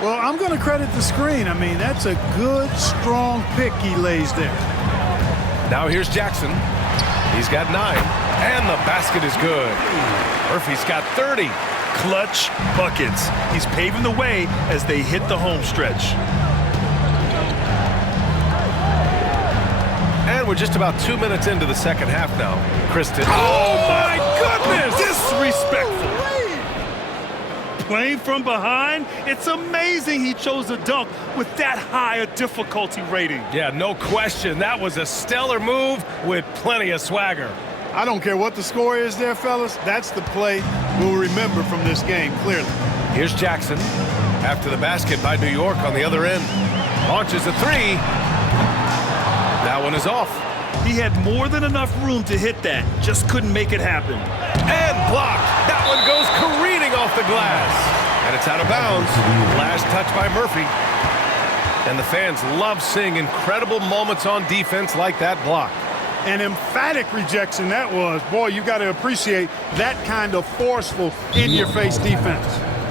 Well, I'm going to credit the screen. I mean, that's a good, strong pick he lays there. Now here's Jackson. He's got 9, and the basket is good. Murphy's got 30. Clutch buckets. He's paving the way as they hit the home stretch. And we're just about 2 minutes into the second half now. Kristen. Oh, my goodness! Disrespectful. Playing from behind, it's amazing he chose a dunk with that high a difficulty rating. Yeah, no question. That was a stellar move with plenty of swagger. I don't care what the score is there, fellas. That's the play we'll remember from this game, clearly. Here's Jackson. After the basket by New York on the other end. Launches a 3. That one is off. He had more than enough room to hit that. Just couldn't make it happen. And blocked. That one goes careening off the glass. And it's out of bounds. Last touch by Murphy. And the fans love seeing incredible moments on defense like that block. An emphatic rejection that was. Boy, you got to appreciate that kind of forceful, in-your-face defense.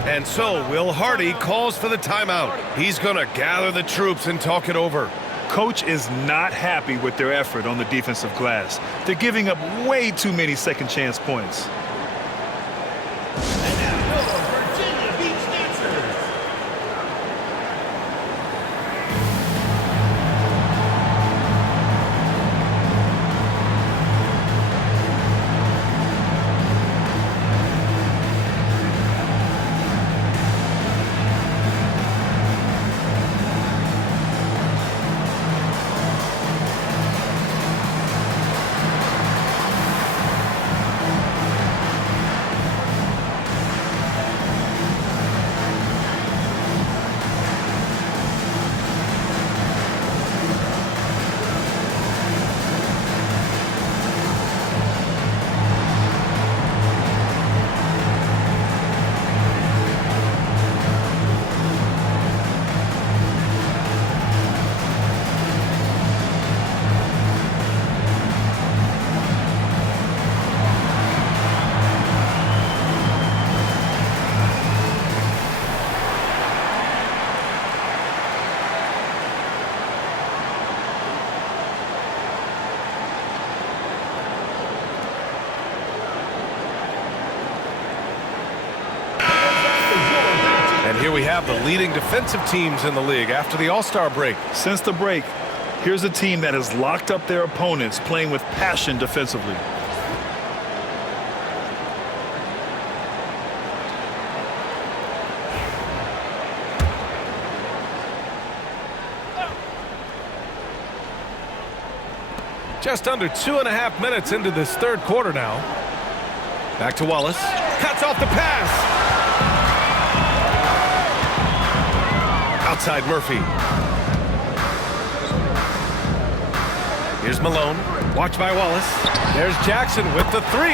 And so Will Hardy calls for the timeout. He's going to gather the troops and talk it over. Coach is not happy with their effort on the defensive glass. They're giving up way too many second chance points. And now your Virginia Beach Dancers. Here we have the leading defensive teams in the league after the All-Star break. Since the break, here's a team that has locked up their opponents, playing with passion defensively. Just under 2.5 minutes into this third quarter now. Back to Wallace. Cuts off the pass. Outside Murphy. Here's Malone. Watch by Wallace. There's Jackson with the 3.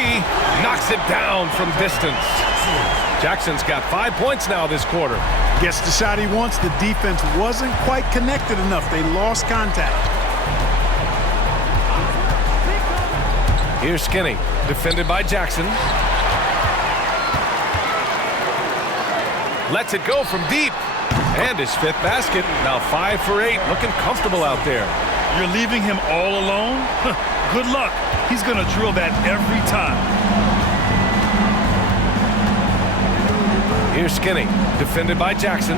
Knocks it down from distance. Jackson's got 5 points now this quarter. Gets the shot he wants. The defense wasn't quite connected enough. They lost contact. Here's Skinny. Defended by Jackson. Lets it go from deep. And his 5th basket. Now 5 for 8. Looking comfortable out there. You're leaving him all alone? Good luck. He's going to drill that every time. Here's Skinny. Defended by Jackson.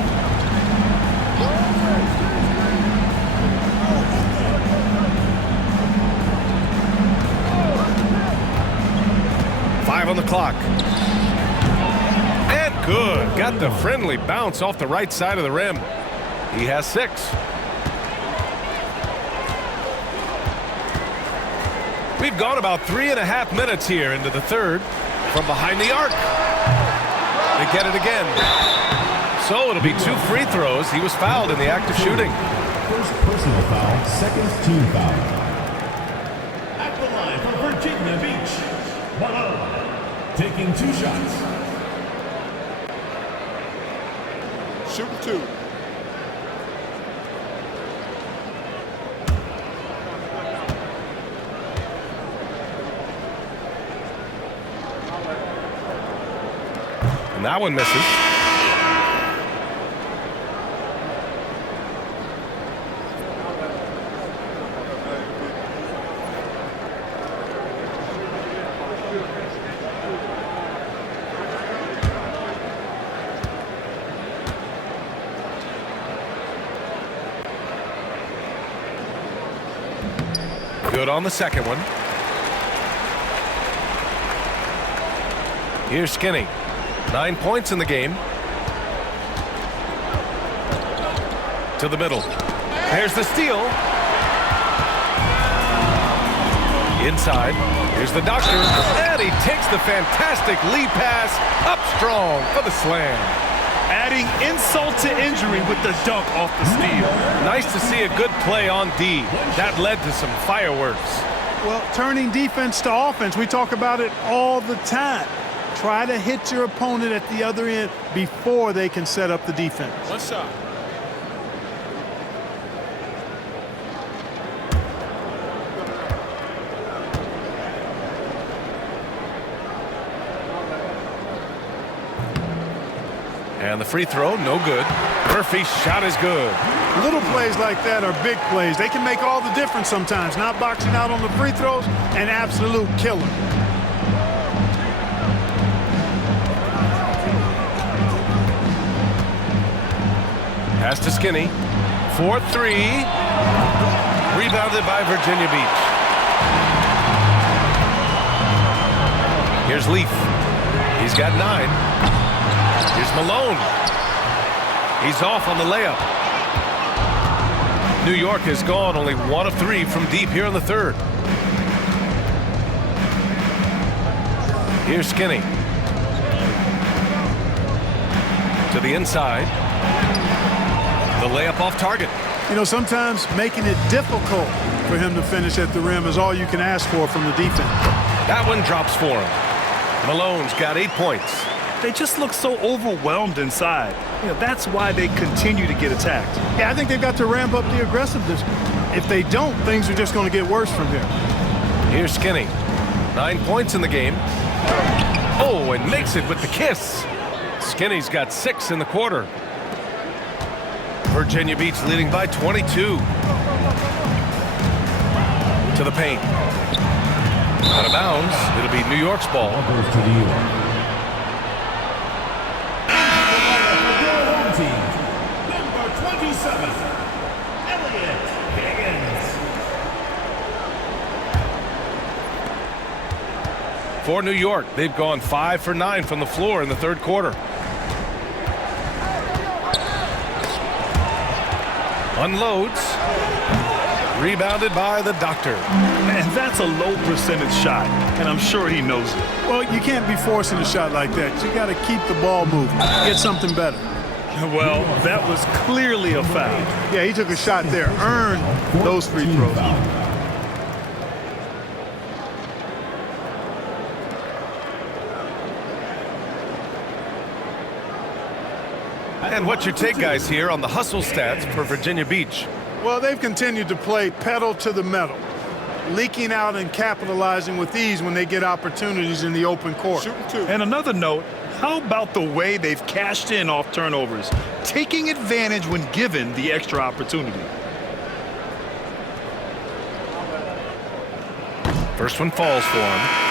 On the clock. And good. Got the friendly bounce off the right side of the rim. He has 6. We've gone about 3.5 minutes here into the third. From behind the arc. They get it again. So it'll be 2 free throws. He was fouled in the act of shooting. First personal foul, second team foul. At the line for Virginia Beach, Malone. Taking 2 shots. Shoot 2. And that one misses. Good on the second one. Here's Skinny. 9 points in the game. To the middle. There's the steal. Inside. Here's the doctor. And he takes the fantastic lead pass up strong for the slam. Adding insult to injury with the dunk off the steal. Nice to see a good play on D. That led to some fireworks. Well, turning defense to offense, we talk about it all the time. Try to hit your opponent at the other end before they can set up the defense. What's up? And the free throw, no good. Murphy's shot is good. Little plays like that are big plays. They can make all the difference sometimes. Not boxing out on the free throws, an absolute killer. Pass to Skinny. 4-3. Rebounded by Virginia Beach. Here's Leaf. He's got 9. Here's Malone. He's off on the layup. New York has gone only 1 of 3 from deep here in the third. Here's Skinny. To the inside. The layup off target. You know, sometimes making it difficult for him to finish at the rim is all you can ask for from the defense. That one drops for him. Malone's got 8 points. They just look so overwhelmed inside. You know, that's why they continue to get attacked. Yeah, I think they've got to ramp up the aggressiveness. If they don't, things are just going to get worse from here. Here's Skinny. 9 points in the game. Oh, and makes it with the kiss. Skinny's got 6 in the quarter. Virginia Beach leading by 22. To the paint. Out of bounds. It'll be New York's ball. Ball goes to New York. Team, number 27, Elliott Higgins. For New York, they've gone 5 for 9 from the floor in the third quarter. Unloads. Rebounded by the doctor. And that's a low percentage shot, and I'm sure he knows it. Well, you can't be forcing a shot like that. You got to keep the ball moving. Get something better. Well, that was clearly a foul. Yeah, he took a shot there. Earned those free throws. And what's your take, guys, here on the hustle stats for Virginia Beach? Well, they've continued to play pedal to the metal, leaking out and capitalizing with ease when they get opportunities in the open court. And another note, how about the way they've cashed in off turnovers, taking advantage when given the extra opportunity? First one falls for him.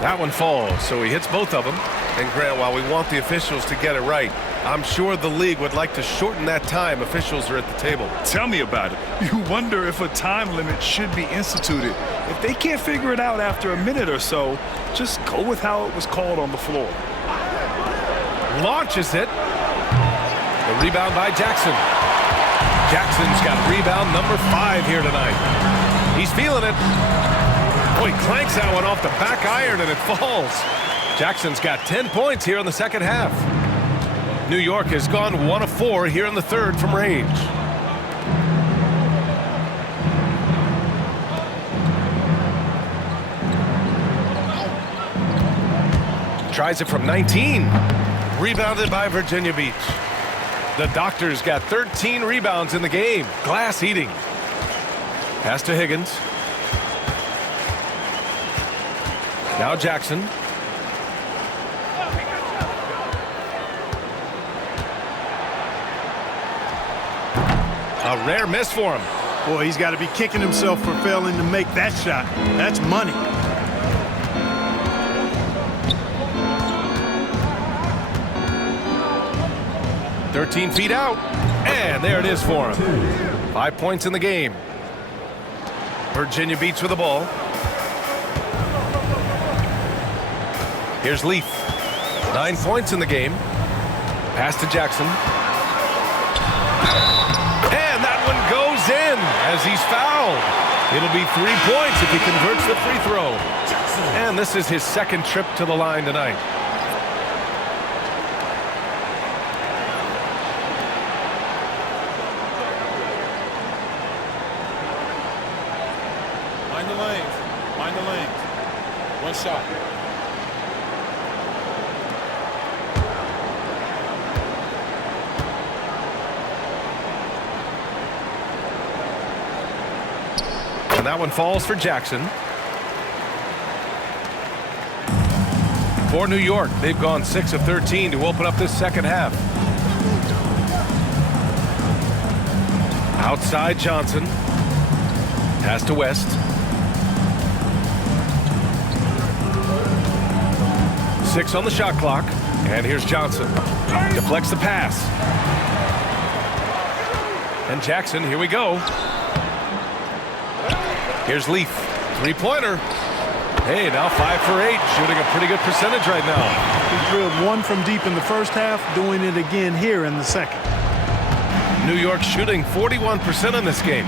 That one falls, so he hits both of them. And Grant, while we want the officials to get it right, I'm sure the league would like to shorten that time officials are at the table. Tell me about it. You wonder if a time limit should be instituted. If they can't figure it out after a minute or so, just go with how it was called on the floor. Launches it. The rebound by Jackson. Jackson's got rebound number 5 here tonight. He's feeling it. Boy, clanks that one off the back iron and it falls. Jackson's got 10 points here in the second half. New York has gone 1 of 4 here in the third from range. Tries it from 19. Rebounded by Virginia Beach. The Doctors got 13 rebounds in the game. Glass eating. Pass to Higgins. Now Jackson. A rare miss for him. Boy, he's got to be kicking himself for failing to make that shot. That's money. "13 feet out, and there it is for him. 5 points in the game. Virginia Beach with the ball. Here's Leaf. 9 points in the game. Pass to Jackson. And that one goes in as he's fouled. It'll be 3 points if he converts the free throw. And this is his second trip to the line tonight. Mind the lanes. Mind the lanes. One shot. And that one falls for Jackson. For New York, they've gone 6 of 13 to open up this second half. Outside Johnson. Pass to West. 6 on the shot clock. And here's Johnson. Deflects the pass. And Jackson, here we go. Here's Leaf. Three-pointer. Hey, now 5 for 8. Shooting a pretty good percentage right now. He drilled 1 from deep in the first half, doing it again here in the second. New York shooting 41% in this game.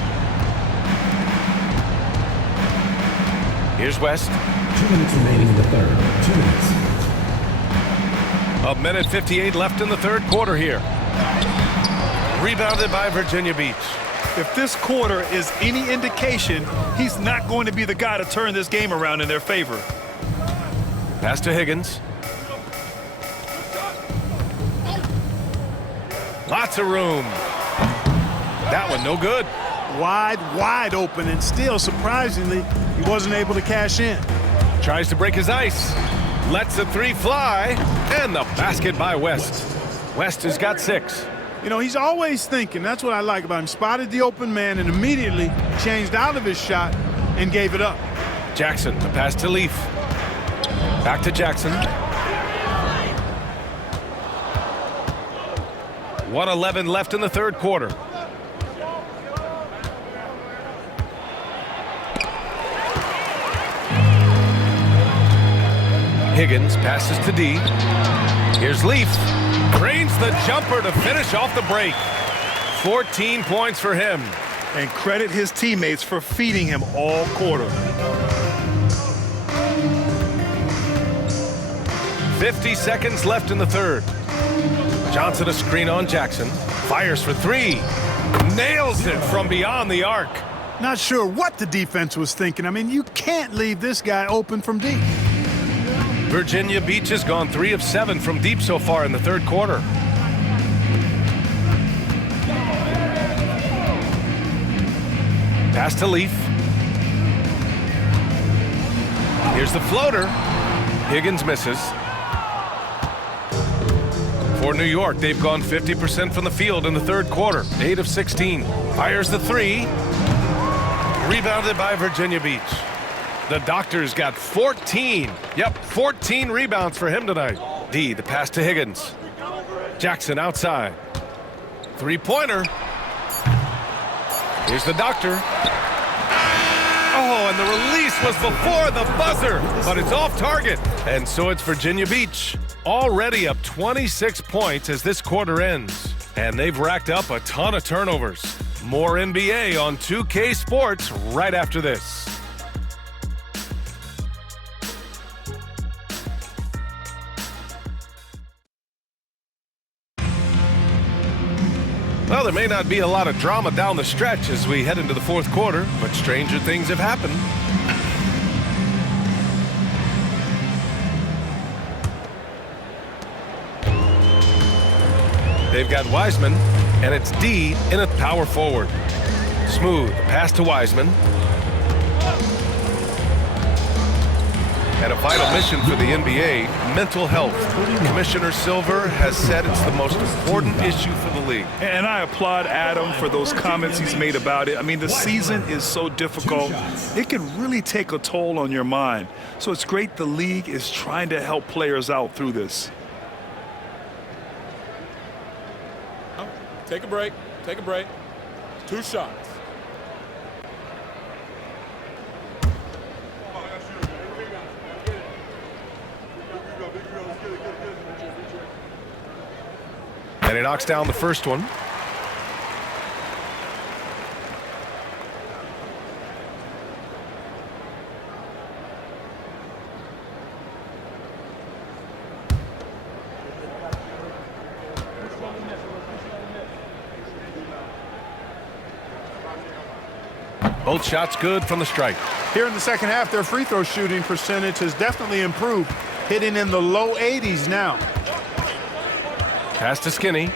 Here's West. 2 minutes remaining in the third. 2 minutes. A minute 58 left in the third quarter here. Rebounded by Virginia Beach. If this quarter is any indication, he's not going to be the guy to turn this game around in their favor. Pass to Higgins. Lots of room. That one no good. Wide open, and still, surprisingly, he wasn't able to cash in. Tries to break his ice. Lets the three fly. And the basket by West. West has got 6. You know, he's always thinking. That's what I like about him. Spotted the open man and immediately changed out of his shot and gave it up. Jackson, the pass to Leaf. Back to Jackson. 1:11 left in the third quarter. Higgins passes to D. Here's Leaf. Drains the jumper to finish off the break. 14 points for him. And credit his teammates for feeding him all quarter. 50 seconds left in the third. Johnson a screen on Jackson. Fires for 3. Nails it from beyond the arc. Not sure what the defense was thinking. I mean, you can't leave this guy open from deep. Virginia Beach has gone 3 of 7 from deep so far in the third quarter. Pass to Leaf. Here's the floater. Higgins misses. For New York, they've gone 50% from the field in the third quarter. 8 of 16. Fires the 3. Rebounded by Virginia Beach. The Doctor's got 14. Yep, 14 rebounds for him tonight. D, the pass to Higgins. Jackson outside. Three-pointer. Here's the Doctor. Oh, and the release was before the buzzer, but it's off target. And so it's Virginia Beach. Already up 26 points as this quarter ends. And they've racked up a ton of turnovers. More NBA on 2K Sports right after this. Well, there may not be a lot of drama down the stretch as we head into the fourth quarter, but stranger things have happened. They've got Wiseman, and it's D in a power forward. Smooth pass to Wiseman. And a vital mission for the NBA, mental health. Commissioner Silver has said it's the most important issue for the league. And I applaud Adam for those comments he's made about it. I mean, the season is so difficult. It can really take a toll on your mind. So it's great the league is trying to help players out through this. Take a break. Take a break. 2 shots. And he knocks down the first one. Both shots good from the strike. Here in the second half, their free throw shooting percentage has definitely improved, hitting in the low 80s now. Pass to Skinny.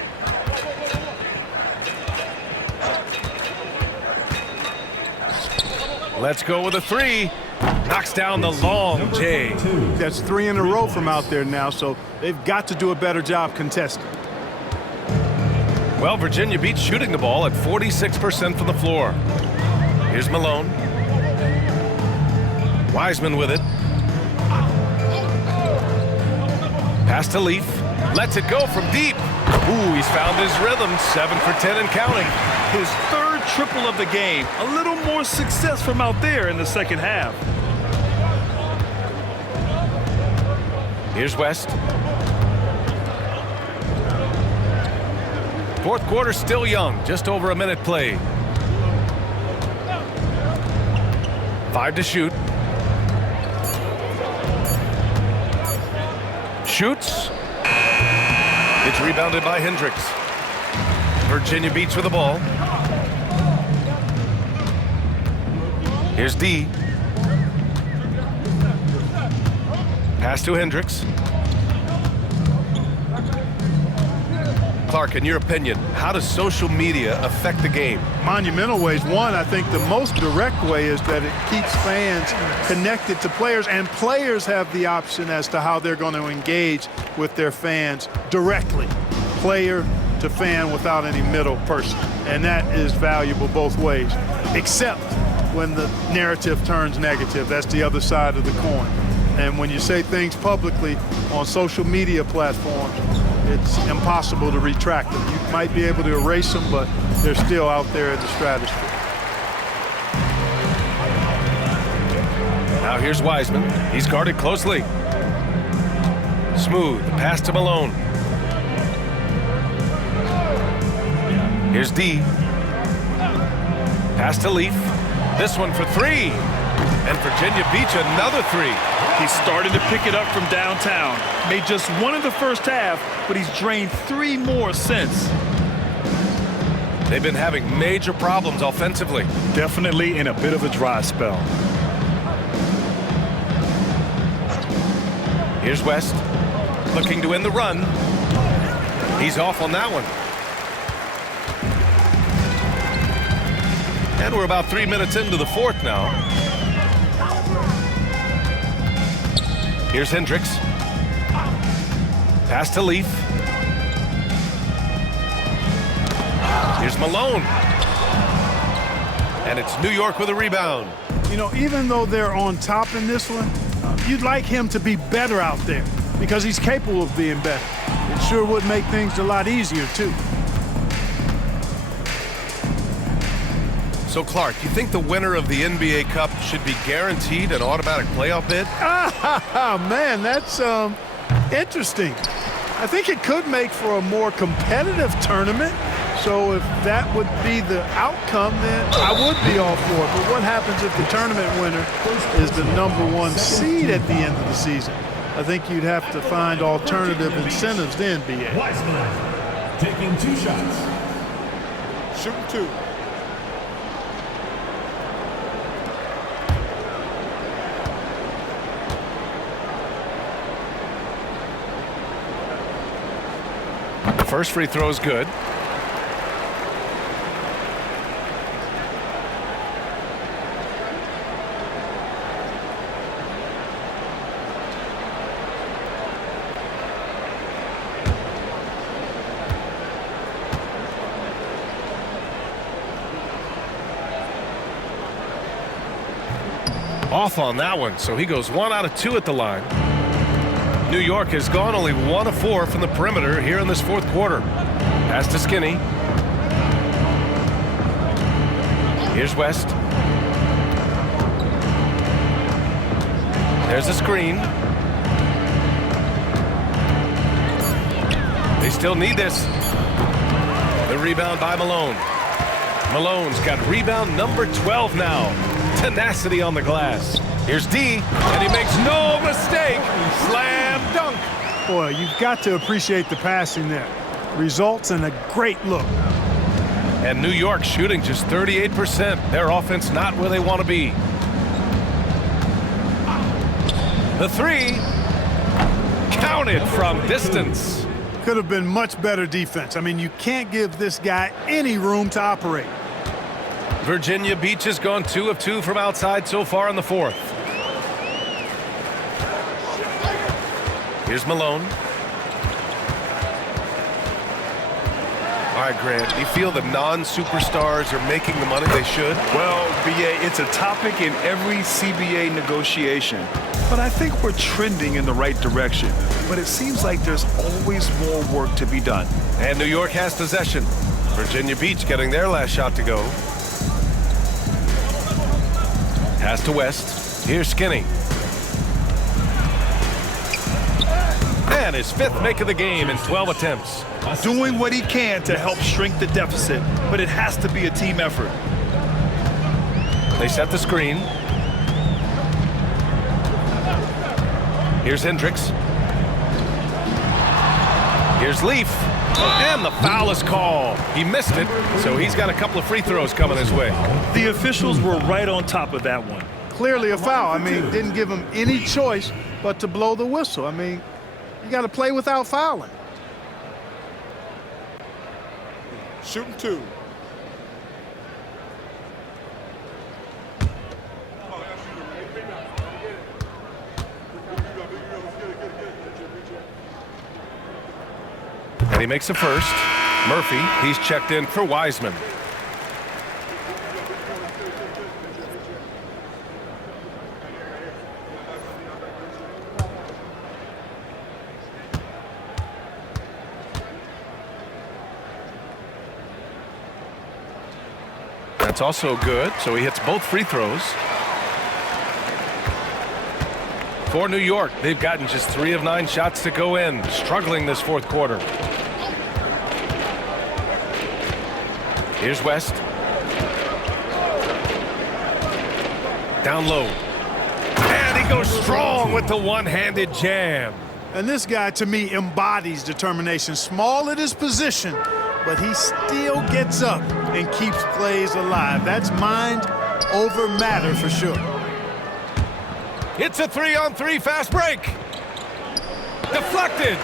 Let's go with a 3. Knocks down the long J. That's 3 in a row from out there now, so they've got to do a better job contesting. Well, Virginia Beach shooting the ball at 46% from the floor. Here's Malone. Wiseman with it. Pass to Leaf. Lets it go from deep. Ooh, he's found his rhythm. 7 for 10 and counting. His third triple of the game. A little more success from out there in the second half. Here's West. Fourth quarter still young. Just over a minute played. 5 to shoot. Shoots. It's rebounded by Hendricks. Virginia Beach with the ball. Here's D. Pass to Hendricks. Clark, in your opinion, how does social media affect the game? Monumental ways. One, I think the most direct way is that it keeps fans connected to players, and players have the option as to how they're going to engage with their fans directly, player to fan, without any middle person. And that is valuable both ways, except when the narrative turns negative. That's the other side of the coin. And when you say things publicly on social media platforms, it's impossible to retract them. You might be able to erase them, but they're still out there in the stratosphere. Now here's Wiseman. He's guarded closely. Smooth. Pass to Malone. Here's D. Pass to Leaf. This one for 3. And Virginia Beach another 3. He's starting to pick it up from downtown. Made just 1 in the first half, but he's drained 3 more since. They've been having major problems offensively. Definitely in a bit of a dry spell. Here's West. Looking to win the run. He's off on that one. And we're about 3 minutes into the fourth now. Here's Hendricks. Pass to Leaf. Here's Malone. And it's New York with a rebound. You know, even though they're on top in this one, you'd like him to be better out there because he's capable of being better. It sure would make things a lot easier, too. So, Clark, you think the winner of the NBA Cup should be guaranteed an automatic playoff bid? Man, that's interesting. I think it could make for a more competitive tournament. So if that would be the outcome, then I would be all for it. But what happens if the tournament winner is the #1 seed at the end of the season? I think you'd have to find alternative incentives then, BA. Wiseman taking 2 shots. Shooting 2. First free throw is good. Off on that one, so he goes 1 out of 2 at the line. New York has gone only 1 of 4 from the perimeter here in this fourth quarter. Pass to Skinny. Here's West. There's a screen. They still need this. The rebound by Malone. Malone's got rebound number 12 now. Tenacity on the glass. Here's D, and he makes no mistake. Slam dunk. Boy, you've got to appreciate the passing there. Results in a great look. And New York shooting just 38%. Their offense not where they want to be. The three, counted from distance. Could have been much better defense. I mean, you can't give this guy any room to operate. Virginia Beach has gone 2 of 2 from outside so far in the fourth. Here's Malone. All right, Grant, do you feel the non-superstars are making the money they should? Well, BA, it's a topic in every CBA negotiation. But I think we're trending in the right direction. But it seems like there's always more work to be done. And New York has possession. Virginia Beach getting their last shot to go. Pass to West. Here's Skinny. And his 5th make of the game in 12 attempts. Doing what he can to help shrink the deficit, but it has to be a team effort. They set the screen. Here's Hendricks. Here's Leaf. And the foul is called. He missed it, so he's got a couple of free throws coming his way. The officials were right on top of that one. Clearly a foul. I mean, didn't give him any choice but to blow the whistle. I mean, you got to play without fouling. Shooting 2. And he makes a first. Murphy, he's checked in for Wiseman. That's also good, so he hits both free throws. For New York, they've gotten just 3 of 9 shots to go in, struggling this fourth quarter. Here's West. Down low. And he goes strong with the one-handed jam. And this guy, to me, embodies determination. Small at his position, but he still gets up and keeps plays alive. That's mind over matter for sure. It's a 3-on-3 fast break. Deflected.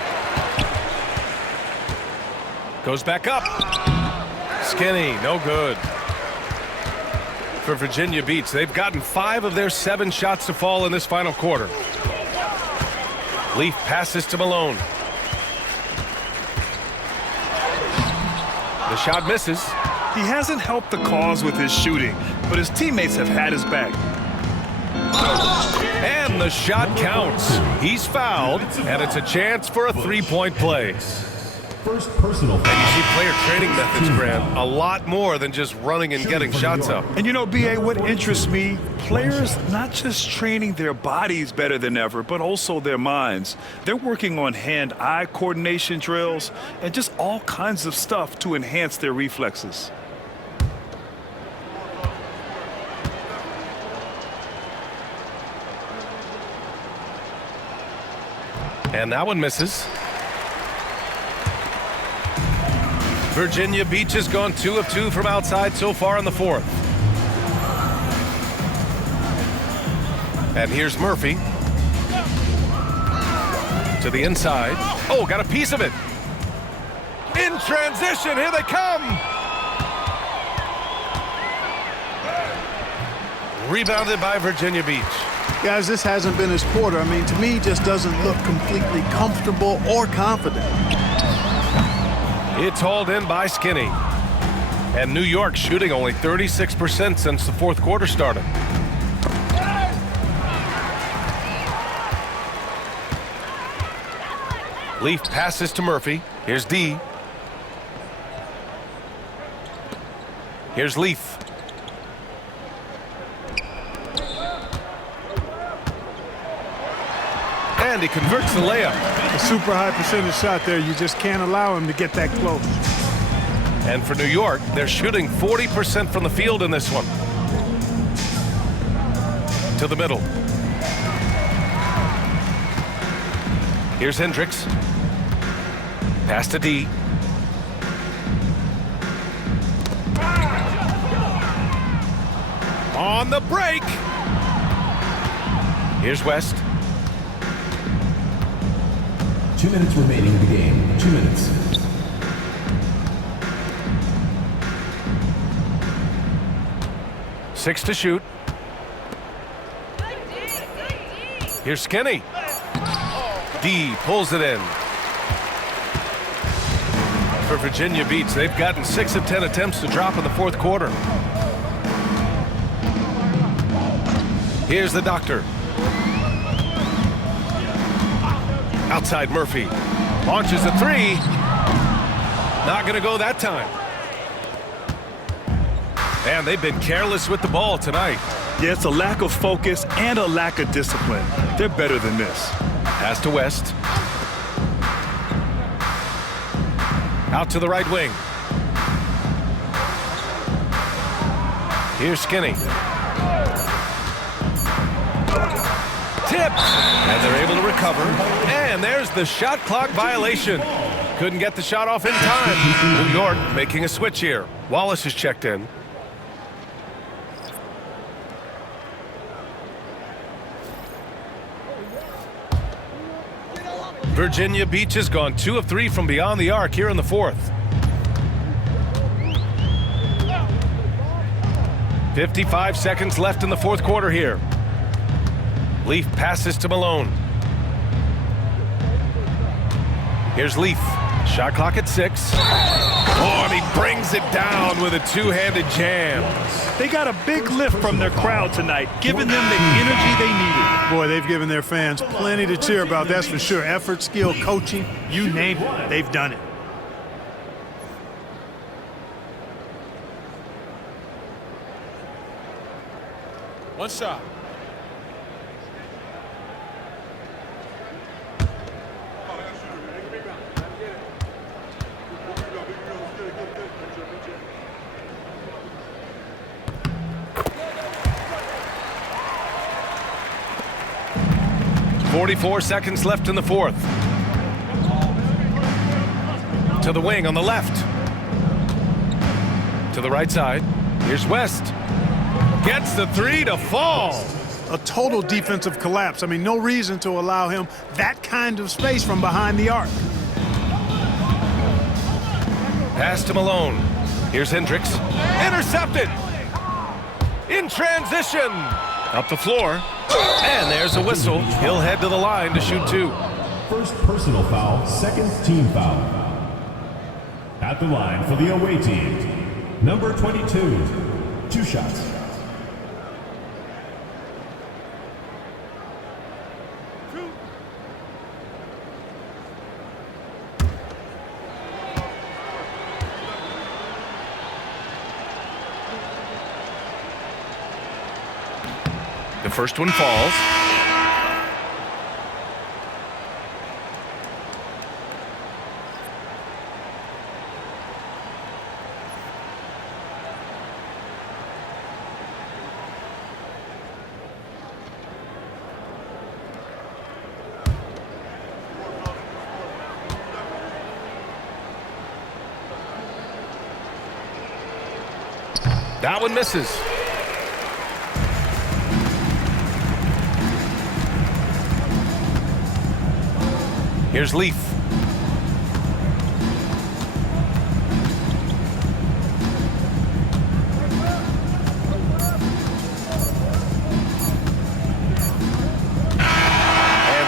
Goes back up. Skinny, no good. For Virginia Beach, they've gotten 5 of their 7 shots to fall in this final quarter. Leaf passes to Malone. The shot misses. He hasn't helped the cause with his shooting, but his teammates have had his back. And the shot counts. He's fouled, and it's a chance for a 3-point play. First personal foul. And you see player training methods, Grant, a lot more than just running and getting shots up. And you know, BA, what interests me, players not just training their bodies better than ever, but also their minds. They're working on hand-eye coordination drills and just all kinds of stuff to enhance their reflexes. And that one misses. Virginia Beach has gone 2 of 2 from outside so far in the fourth. And here's Murphy. To the inside. Oh, got a piece of it. In transition, here they come. Rebounded by Virginia Beach. Guys, this hasn't been his quarter. I mean, to me, just doesn't look completely comfortable or confident. It's hauled in by Skinny. And New York shooting only 36% since the fourth quarter started. Leaf passes to Murphy. Here's D. Here's Leaf. And he converts the layup. A super high percentage shot there. You just can't allow him to get that close. And for New York, they're shooting 40% from the field in this one. To the middle. Here's Hendricks. Pass to D. On the break. Here's West. 2 minutes remaining in the game. 2 minutes. Six to shoot. Here's Skinny. D pulls it in. For Virginia Beach, they've gotten 6 of 10 attempts to drop in the fourth quarter. Here's the doctor. Outside Murphy. Launches a three. Not going to go that time. And they've been careless with the ball tonight. Yeah, it's a lack of focus and a lack of discipline. They're better than this. Pass to West. Out to the right wing. Here's Skinny. Tipped. And they're able to recover. And there's the shot clock violation. Couldn't get the shot off in time. New York making a switch here. Wallace is checked in. Virginia Beach has gone 2 of 3 from beyond the arc here in the fourth. 55 seconds left in the fourth quarter here. Leaf passes to Malone. Here's Leaf. Shot clock at 6. Oh, and he brings it down with a two-handed jam. They got a big lift from their crowd tonight, giving them the energy they needed. Boy, they've given their fans plenty to cheer about, that's for sure. Effort, skill, coaching, you name it, they've done it. One shot. .44 seconds left in the fourth. To the wing on the left. To the right side. Here's West. Gets the three to fall. A total defensive collapse. I mean, no reason to allow him that kind of space from behind the arc. Pass to Malone. Here's Hendricks. Intercepted. In transition. Up the floor. And there's a whistle. He'll head to the line to shoot 2. First personal foul, second team foul. At the line for the away team, number 22, 2 shots. The first one falls. That one misses. Here's Leaf. And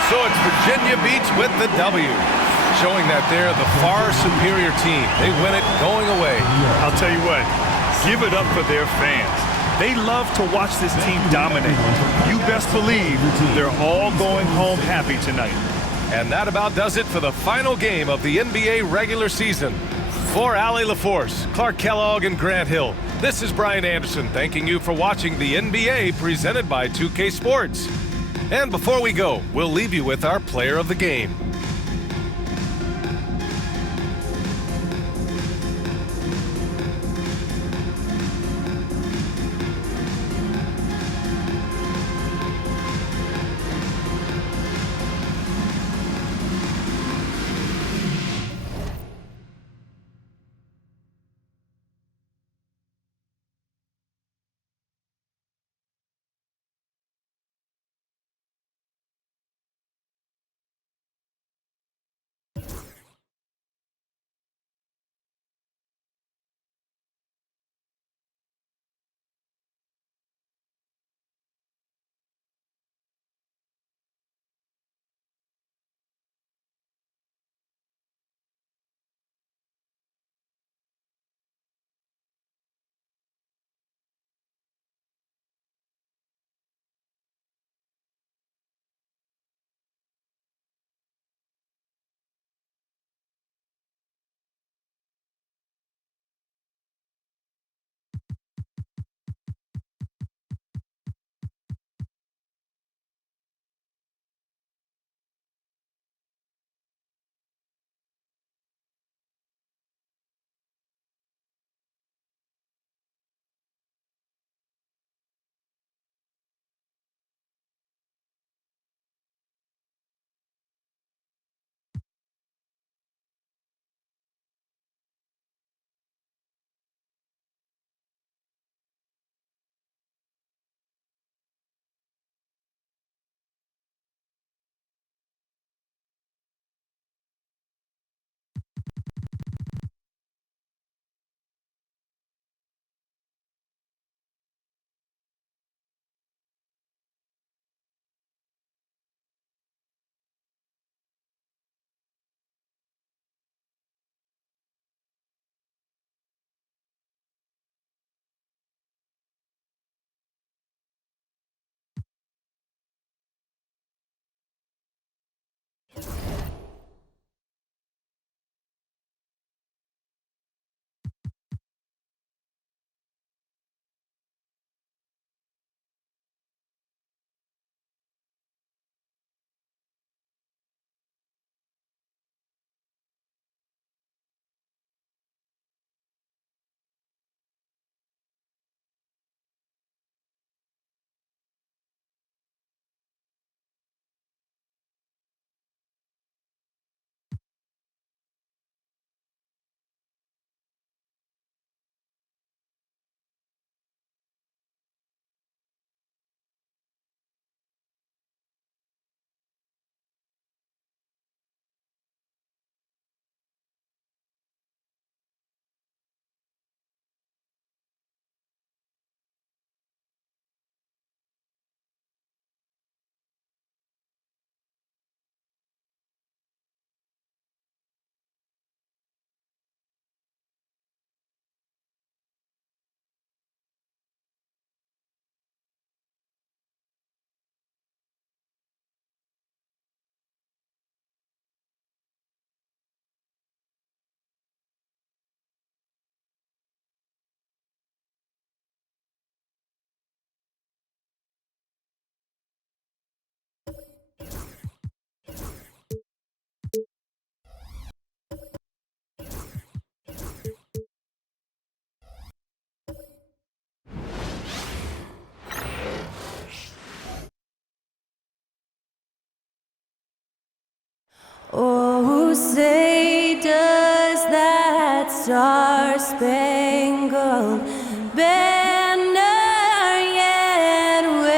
so it's Virginia Beach with the W, showing that they're the far superior team. They win it going away. I'll tell you what, give it up for their fans. They love to watch this team dominate. You best believe they're all going home happy tonight. And that about does it for the final game of the NBA regular season. For Allie LaForce, Clark Kellogg, and Grant Hill, this is Brian Anderson thanking you for watching the NBA presented by 2K Sports. And before we go, we'll leave you with our player of the game. Oh, say does that star-spangled banner yet wave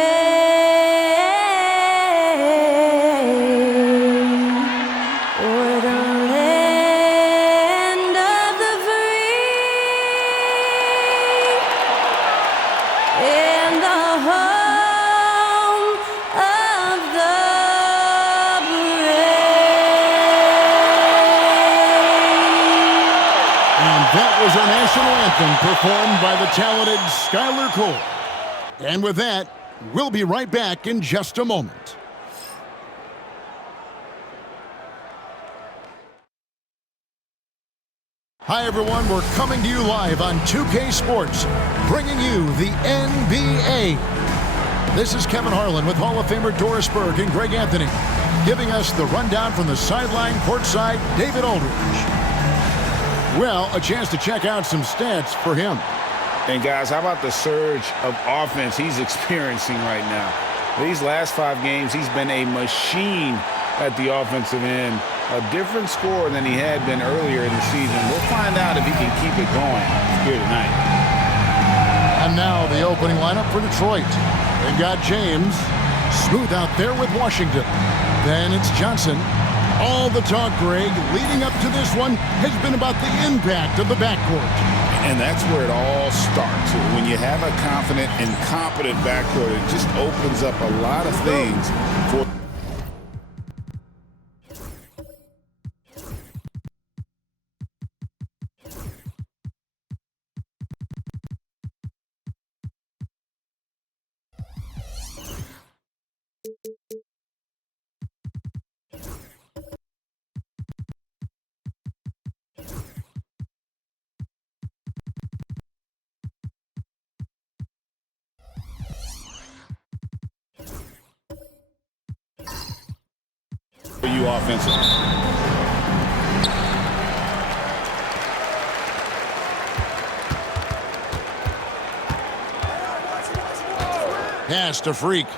o'er the land of the free and the home of the That was our national anthem performed by the talented Skylar Cole. And with that, we'll be right back in just a moment. Hi, everyone. We're coming to you live on 2K Sports, bringing you the NBA. This is Kevin Harlan with Hall of Famer Doris Burke and Greg Anthony, giving us the rundown from the sideline courtside, David Aldridge. Well, a chance to check out some stats for him. And, guys, how about the surge of offense he's experiencing right now? These last 5 games, he's been a machine at the offensive end. A different score than he had been earlier in the season. We'll find out if he can keep it going here tonight. And now the opening lineup for Detroit. They've got James, smooth out there with Washington. Then it's Johnson. All the talk, Greg, leading up to this one has been about the impact of the backcourt. And that's where it all starts. When you have a confident and competent backcourt, it just opens up a lot of things for you offensively. Pass to Freak.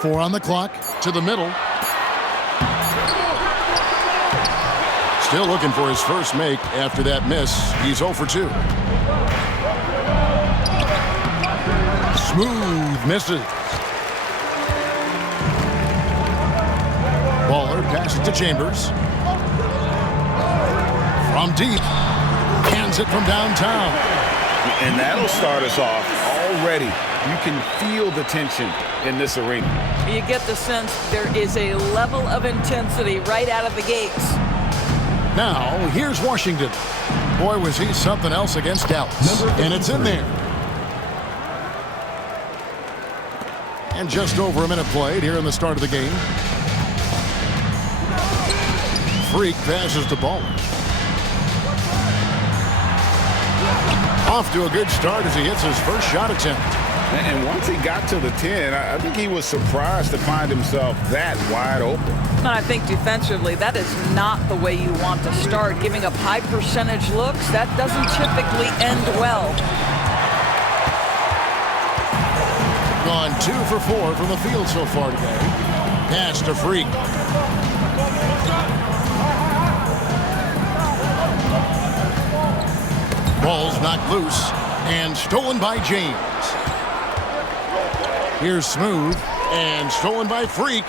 Four on the clock, to the middle. Still looking for his first make after that miss. He's 0 for 2. Smooth misses. Baller passes to Chambers. From deep. Hands it from downtown. And that'll start us off already. You can feel the tension in this arena. You get the sense there is a level of intensity right out of the gates. Now, here's Washington. Boy, was he something else against Dallas. And it's in there. And just over a minute played here in the start of the game. Freak passes to Baller. Off to a good start as he hits his first shot attempt. And once he got to the 10, I think he was surprised to find himself that wide open. And I think defensively, that is not the way you want to start. Giving up high percentage looks, that doesn't typically end well. Gone 2 for 4 from the field so far today. Pass to Freak. Ball's knocked loose and stolen by James. Here's Smooth and stolen by Freak.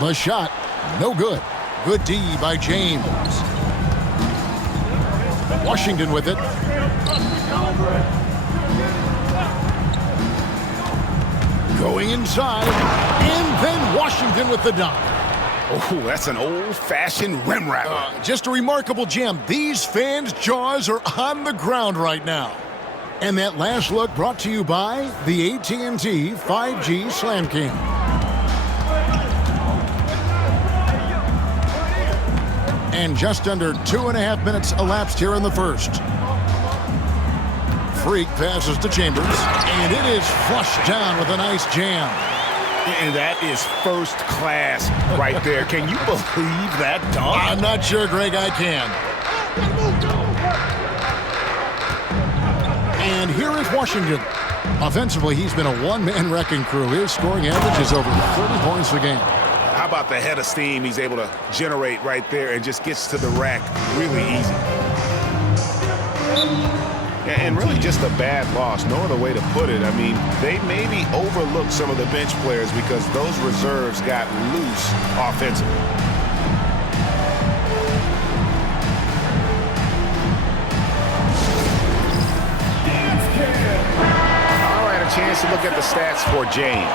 The shot, no good. Good D by James. Washington with it. Going inside, and then Washington with the dunk. Oh, that's an old-fashioned rim wrapper. Just a remarkable gem. These fans' jaws are on the ground right now. And that last look brought to you by the AT&T 5G Slam King. And just under 2.5 minutes elapsed here in the first. Freak passes to Chambers, and it is flushed down with a nice jam. And that is first class right there. Can you believe that dunk? I'm not sure, Greg, I can. And here is Washington. Offensively, he's been a one-man wrecking crew. His scoring average is over 30 points a game. How about the head of steam he's able to generate right there and just gets to the rack really easy. And really just a bad loss, no other way to put it. I mean, they maybe overlooked some of the bench players because those reserves got loose offensively. All right, a chance to look at the stats for James.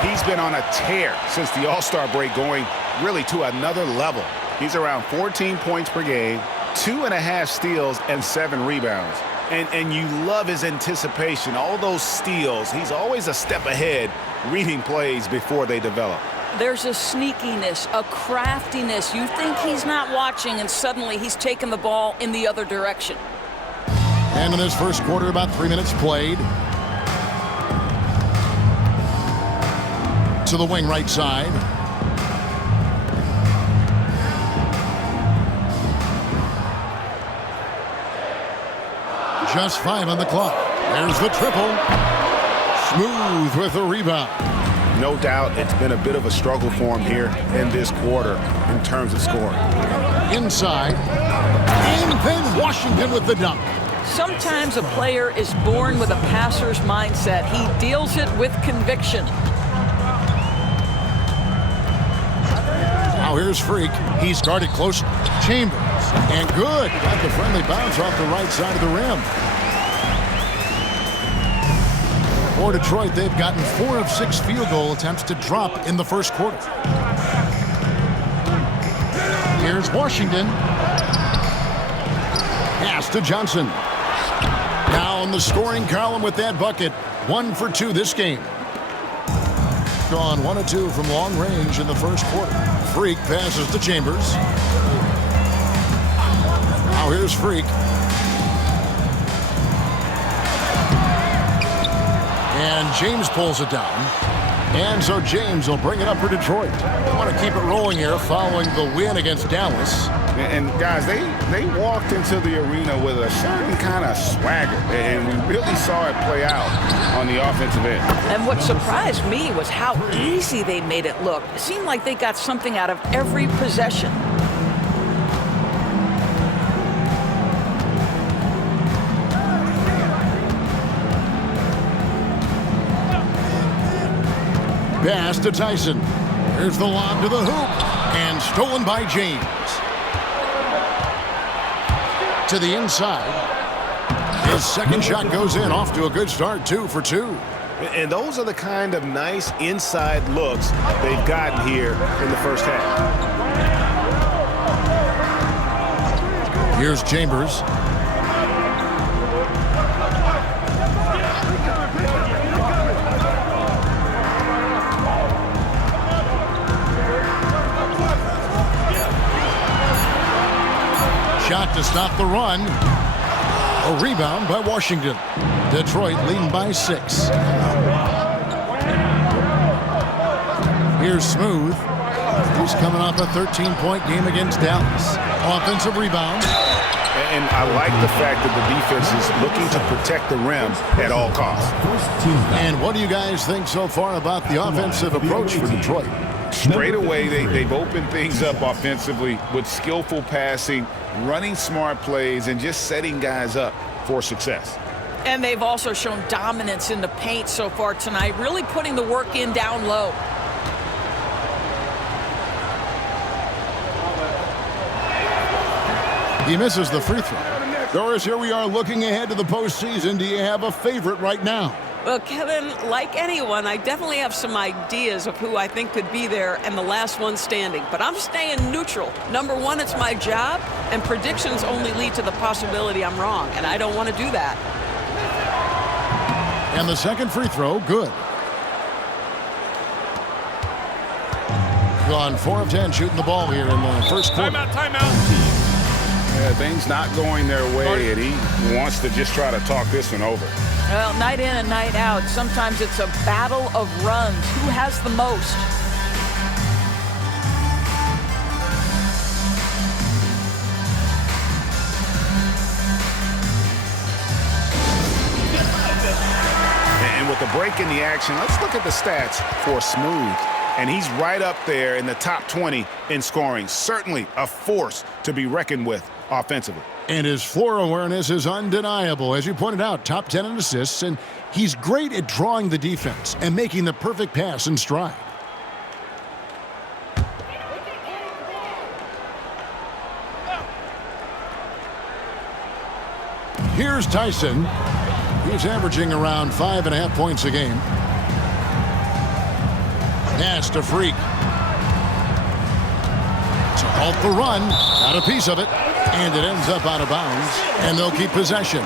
He's been on a tear since the All-Star break, going really to another level. He's around 14 points per game, 2.5 steals and 7 rebounds. And you love his anticipation, all those steals. He's always a step ahead, reading plays before they develop. There's a sneakiness, a craftiness. You think he's not watching, and suddenly he's taking the ball in the other direction. And in this first quarter, about 3 minutes played. To the wing right side. Just 5 on the clock. There's the triple. Smooth with the rebound. No doubt it's been a bit of a struggle for him here in this quarter in terms of scoring. Inside. And then Washington with the dunk. Sometimes a player is born with a passer's mindset. He deals it with conviction. Now here's Freak. He's guarded close. Chambers. And good. Got the friendly bounce off the right side of the rim. For Detroit, they've gotten 4 of 6 field goal attempts to drop in the first quarter. Here's Washington. Pass to Johnson. Now in the scoring column with that bucket. 1 for 2 this game. Gone 1 of 2 from long range in the first quarter. Freak passes to Chambers. Now here's Freak. And James pulls it down. And so James will bring it up for Detroit. They want to keep it rolling here following the win against Dallas. And guys, they walked into the arena with a certain kind of swagger, and we really saw it play out on the offensive end. And what surprised me was how easy they made it look. It seemed like they got something out of every possession. Pass to Tyson. Here's the lob to the hoop. And stolen by James. To the inside. His second shot goes in. Off to a good start. 2 for 2. And those are the kind of nice inside looks they've gotten here in the first half. Here's Chambers. Shot to stop the run. A rebound by Washington. Detroit leading by 6. Here's Smooth. He's coming off a 13-point game against Dallas. Offensive rebound. And I like the fact that the defense is looking to protect the rim at all costs. And what do you guys think so far about the offensive approach for Detroit? Straight away, they've opened things up offensively with skillful passing, running smart plays, and just setting guys up for success. And they've also shown dominance in the paint so far tonight, really putting the work in down low. He misses the free throw. Doris, here we are looking ahead to the postseason. Do you have a favorite right now? Well, Kevin, like anyone, I definitely have some ideas of who I think could be there and the last one standing. But I'm staying neutral. Number one, it's my job, and predictions only lead to the possibility I'm wrong, and I don't want to do that. And the second free throw, good. Gone 4 of 10 shooting the ball here in the first quarter. Timeout. Yeah, things not going their way, and he wants to just try to talk this one over. Well, night in and night out, sometimes it's a battle of runs. Who has the most? And with the break in the action, let's look at the stats for Smooth. And he's right up there in the top 20 in scoring. Certainly a force to be reckoned with offensively. And his floor awareness is undeniable. As you pointed out, top 10 in assists, and he's great at drawing the defense and making the perfect pass in stride. Here's Tyson. He's averaging around 5.5 points a game. Pass to Freak. To Off the run, got a piece of it, and it ends up out of bounds, and they'll keep possession.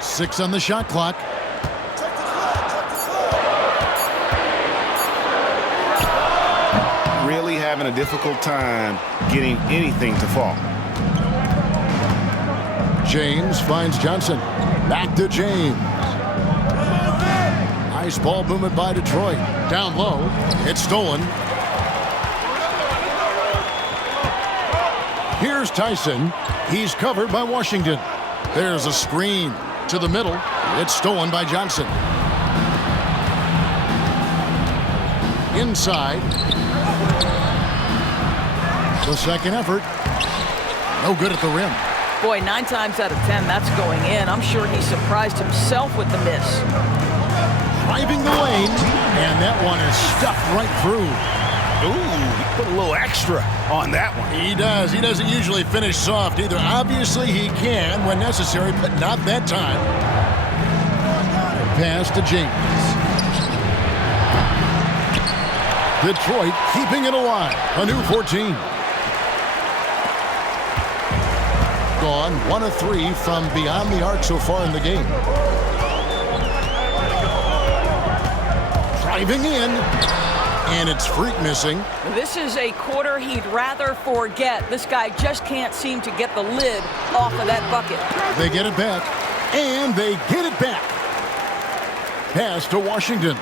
Six on the shot clock. Really having a difficult time getting anything to fall. James finds Johnson. Back to James. Nice ball movement by Detroit. Down low. It's stolen. Here's Tyson. He's covered by Washington. There's a screen to the middle. It's stolen by Johnson. Inside. The second effort. No good at the rim. Boy, 9 times out of 10, that's going in. I'm sure he surprised himself with the miss. Driving the lane, and that one is stuffed right through. Ooh, he put a little extra on that one. He does. He doesn't usually finish soft either. Obviously, he can when necessary, but not that time. Pass to James. Detroit keeping it alive. A new 14. Gone 1 of 3 from beyond the arc so far in the game. Driving in, and it's Freak missing. This is a quarter he'd rather forget. This guy just can't seem to get the lid off of that bucket. They get it back, and they get it back. Pass to Washington.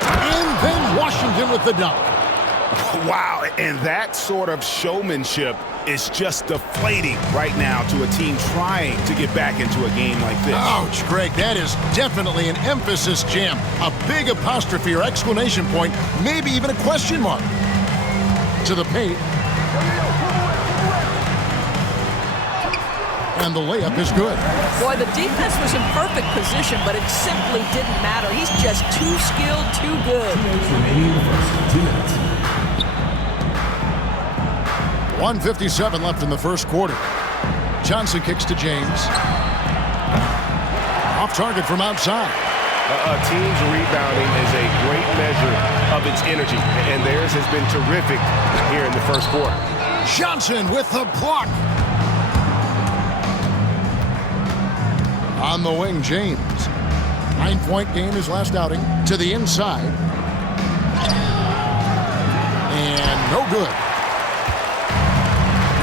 And then Washington with the dunk. Wow, and that sort of showmanship is just deflating right now to a team trying to get back into a game like this. Ouch, Greg, that is definitely an emphasis jam. A big apostrophe or exclamation point, maybe even a question mark. To the paint. And the layup is good. Boy, the defense was in perfect position, but it simply didn't matter. He's just too skilled, too good. 2 minutes remaining in the first. 2 minutes. 1:57 left in the first quarter. Johnson kicks to James. Off target from outside. A team's rebounding is a great measure of its energy, and theirs has been terrific here in the first quarter. Johnson with the block. On the wing, James. 9-point game his last outing. To the inside. And no good.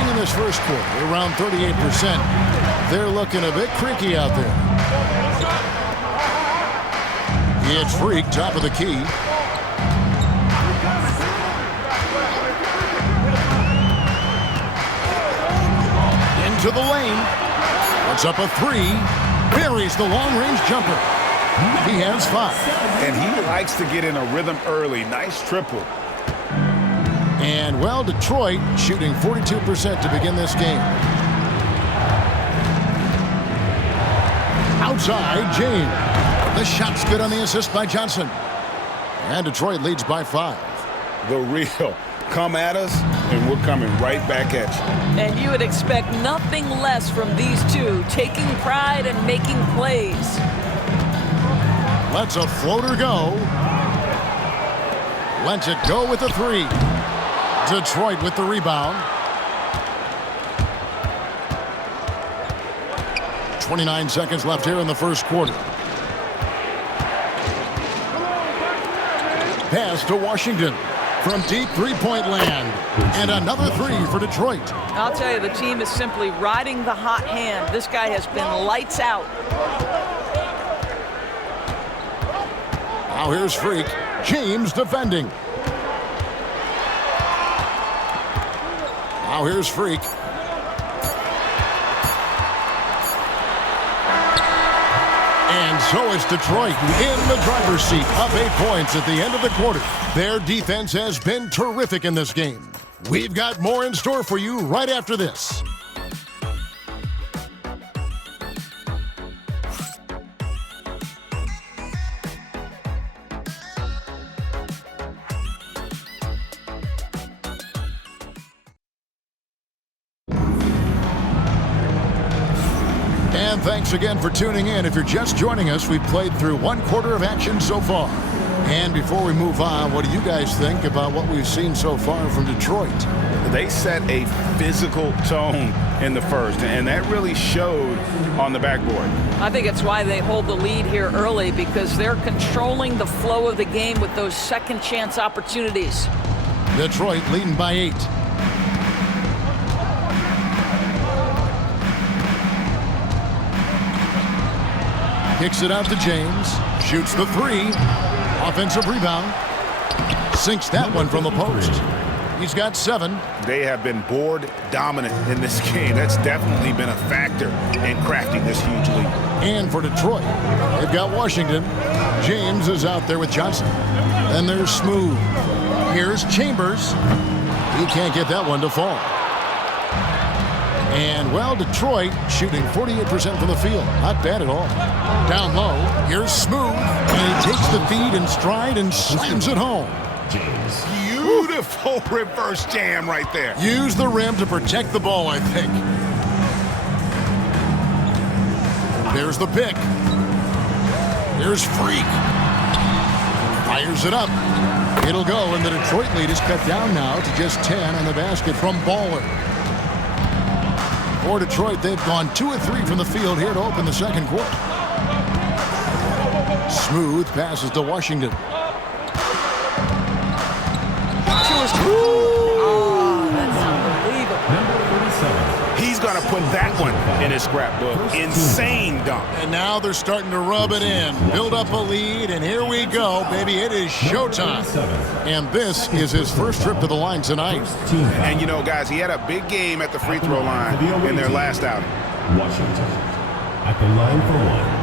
In this first quarter, around 38%. They're looking a bit creaky out there. It's Freak, top of the key. Into the lane. Puts up a 3. Buries the long-range jumper. He has 5. And he likes to get in a rhythm early. Nice triple. And, well, Detroit shooting 42% to begin this game. Outside, James. The shot's good on the assist by Johnson. And Detroit leads by 5. The real. Come at us, and we're coming right back at you. And you would expect nothing less from these two, taking pride and making plays. Lets a floater go. Lets it go with a 3. Detroit with the rebound. 29 seconds left here in the first quarter. Pass to Washington from deep three-point land. And another 3 for Detroit. I'll tell you, the team is simply riding the hot hand. This guy has been lights out. Now here's Freak. James defending. Now here's Freak. And so it's Detroit in the driver's seat, up 8 points at the end of the quarter. Their defense has been terrific in this game. We've got more in store for you right after this. And thanks again for tuning in. If you're just joining us, we've played through 1/4 of action so far. And before we move on, what do you guys think about what we've seen so far from Detroit? They set a physical tone in the first, and that really showed on the backboard. I think it's why they hold the lead here early, because they're controlling the flow of the game with those second chance opportunities. Detroit leading by 8. Kicks it out to James. Shoots the 3. Offensive rebound. Sinks that one from the post. He's got 7. They have been board dominant in this game. That's definitely been a factor in crafting this huge lead. And for Detroit, they've got Washington. James is out there with Johnson. Then there's Smooth. Here's Chambers. He can't get that one to fall. And, well, Detroit shooting 48% from the field. Not bad at all. Down low, here's Smooth. And he takes the feed in stride and slams it home. Beautiful reverse jam right there. Use the rim to protect the ball, I think. There's the pick. Here's Freak. Fires it up. It'll go, and the Detroit lead is cut down now to just 10 on the basket from Baller. For Detroit, they've gone 2 of 3 from the field here to open the second quarter. Smooth passes to Washington. Oh, that's unbelievable. He's going to put that one in his scrapbook. Insane dunk. And now they're starting to rub it in. Build up a lead, and here we go, baby. It is showtime. And this is his first trip to the line tonight. And, you know, guys, he had a big game at the free throw line in their last outing. Washington at the line for 1.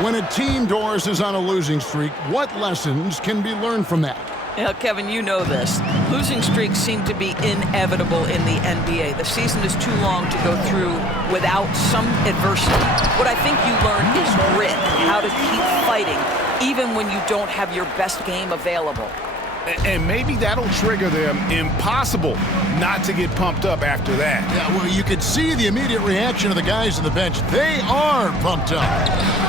When a team, Doris, is on a losing streak, what lessons can be learned from that? Yeah, Kevin, you know this. Losing streaks seem to be inevitable in the NBA. The season is too long to go through without some adversity. What I think you learn is grit and how to keep fighting, even when you don't have your best game available. And maybe that'll trigger them. Impossible not to get pumped up after that. Yeah, well, you could see the immediate reaction of the guys on the bench. They are pumped up.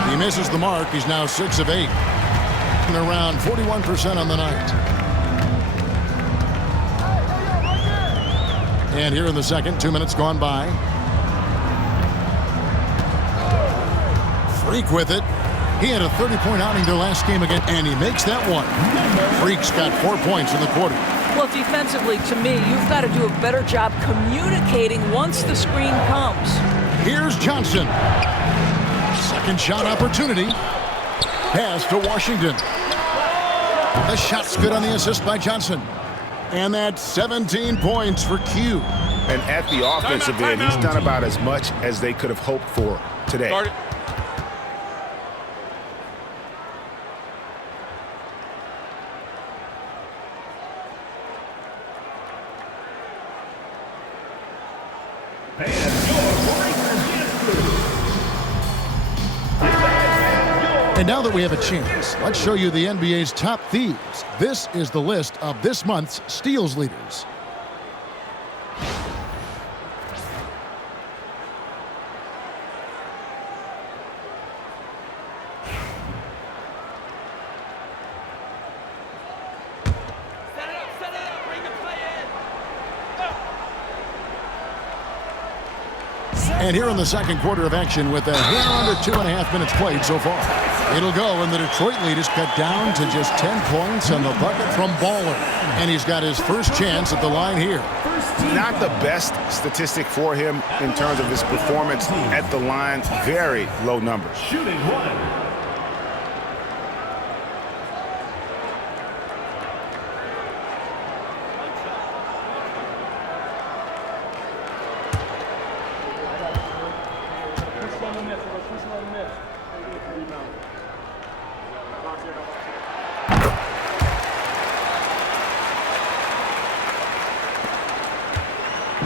He misses the mark. He's now 6 of 8. And around 41% on the night. And here in the second, 2 minutes gone by. Freak with it. He had a 30-point outing their last game again, and he makes that one. Freak's got 4 points in the quarter. Well, defensively, to me, you've got to do a better job communicating once the screen comes. Here's Johnson. Second shot opportunity. Pass to Washington. The shot's good on the assist by Johnson. And that's 17 points for Q. And at the offensive end, he's done about as much as they could have hoped for today. And now that we have a chance, let's show you the NBA's top thieves. This is the list of this month's steals leaders. And here in the second quarter of action with a hair under 2.5 minutes played so far. It'll go, and the Detroit lead is cut down to just 10 points on the bucket from Baller. And he's got his first chance at the line here. Not the best statistic for him in terms of his performance at the line. Very low numbers. Shooting 1.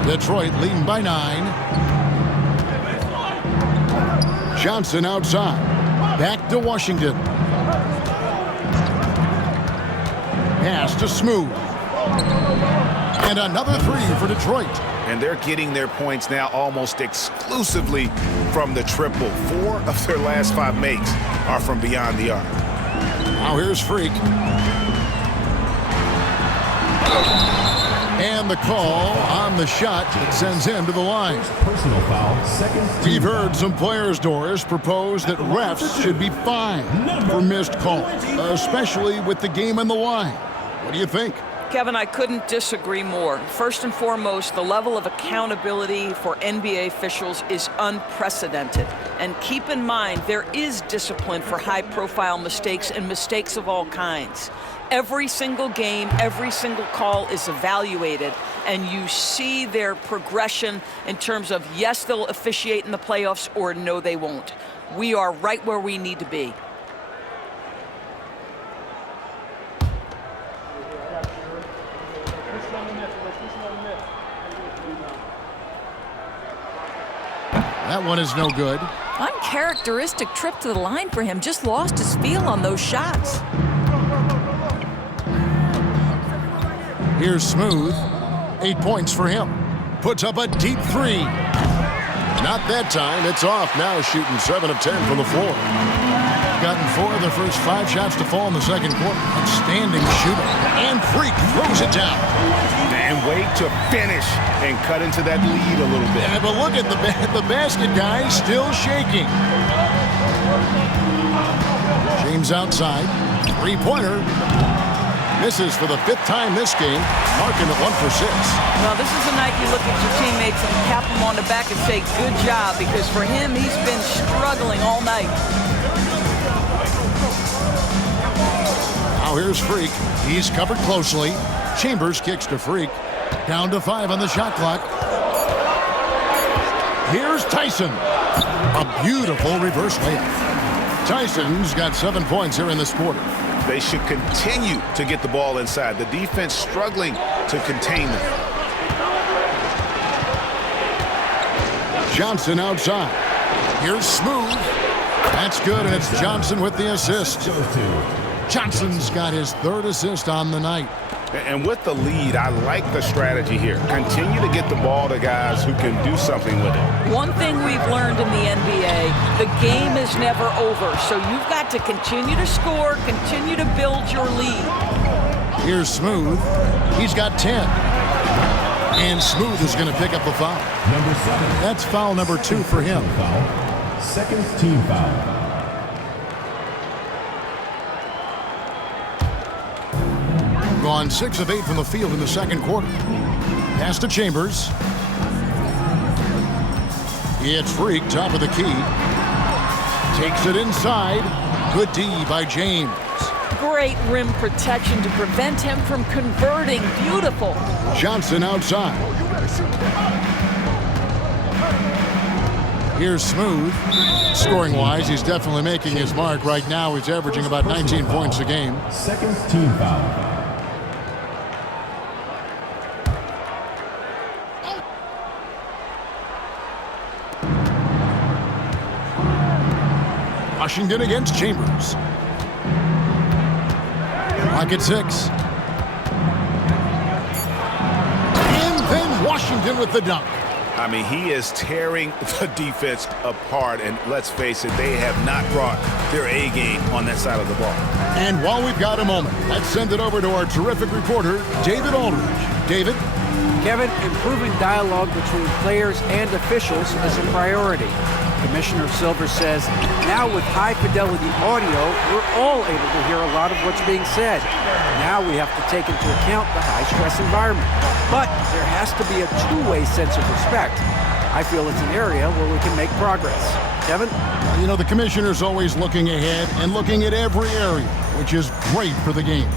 Detroit leading by 9. Johnson outside. Back to Washington. Pass to Smooth. And another three for Detroit. And they're getting their points now almost exclusively from the triple. 4 of their last 5 makes are from beyond the arc. Now here's Freak. And the call on the shot that sends him to the line. Personal foul, second. We've heard some players, Doris, propose that refs should be fined for missed calls, especially with the game on the line. What do you think? Kevin, I couldn't disagree more. First and foremost, the level of accountability for NBA officials is unprecedented. And keep in mind, there is discipline for high-profile mistakes and mistakes of all kinds. Every single game, every single call is evaluated, and you see their progression in terms of, yes, they'll officiate in the playoffs, or no, they won't. We are right where we need to be. That one is no good. Uncharacteristic trip to the line for him. Just lost his feel on those shots. Here's Smooth. 8 points for him. Puts up a deep three. Not that time. It's off. Now shooting 7 of 10 from the floor. Gotten 4 of the first 5 shots to fall in the second quarter. Outstanding shooter. And Freak throws it down. And wait to finish and cut into that lead a little bit. Yeah, but look at the basket, guys. Still shaking. James outside. 3-pointer. Misses for the 5th time this game. Marking at 1 for 6. Well, this is the night you look at your teammates and tap them on the back and say, good job, because for him, he's been struggling all night. Now here's Freak. He's covered closely. Chambers kicks to Freak. Down to 5 on the shot clock. Here's Tyson. A beautiful reverse layup. Tyson's got 7 points here in this quarter. They should continue to get the ball inside. The defense struggling to contain them. Johnson outside. Here's Smooth. That's good, and it's Johnson with the assist. Johnson's got his 3rd assist on the night. And with the lead, I like the strategy here. Continue to get the ball to guys who can do something with it. One thing we've learned in the NBA, the game is never over. So you've got to continue to score, continue to build your lead. Here's Smooth. He's got 10. And Smooth is going to pick up the foul. Number 7. That's foul number 2 for him. Foul. Second team foul. Gone 6 of 8 from the field in the second quarter. Pass to Chambers. It's Freak, top of the key. Takes it inside. Good D by James. Great rim protection to prevent him from converting. Beautiful. Johnson outside. Here's Smooth. Scoring-wise, he's definitely making his mark. Right now, he's averaging about 19 points a game. Second team foul. Washington against Chambers. Clock at 6. And then Washington with the dunk. I mean, he is tearing the defense apart, and let's face it, they have not brought their A game on that side of the ball. And while we've got a moment, let's send it over to our terrific reporter, David Aldridge. David? Kevin, improving dialogue between players and officials is a priority. Commissioner Silver says, now with high-fidelity audio, we're all able to hear a lot of what's being said. Now we have to take into account the high-stress environment. But there has to be a two-way sense of respect. I feel it's an area where we can make progress. Kevin? You know, the commissioner's always looking ahead and looking at every area, which is great for the game.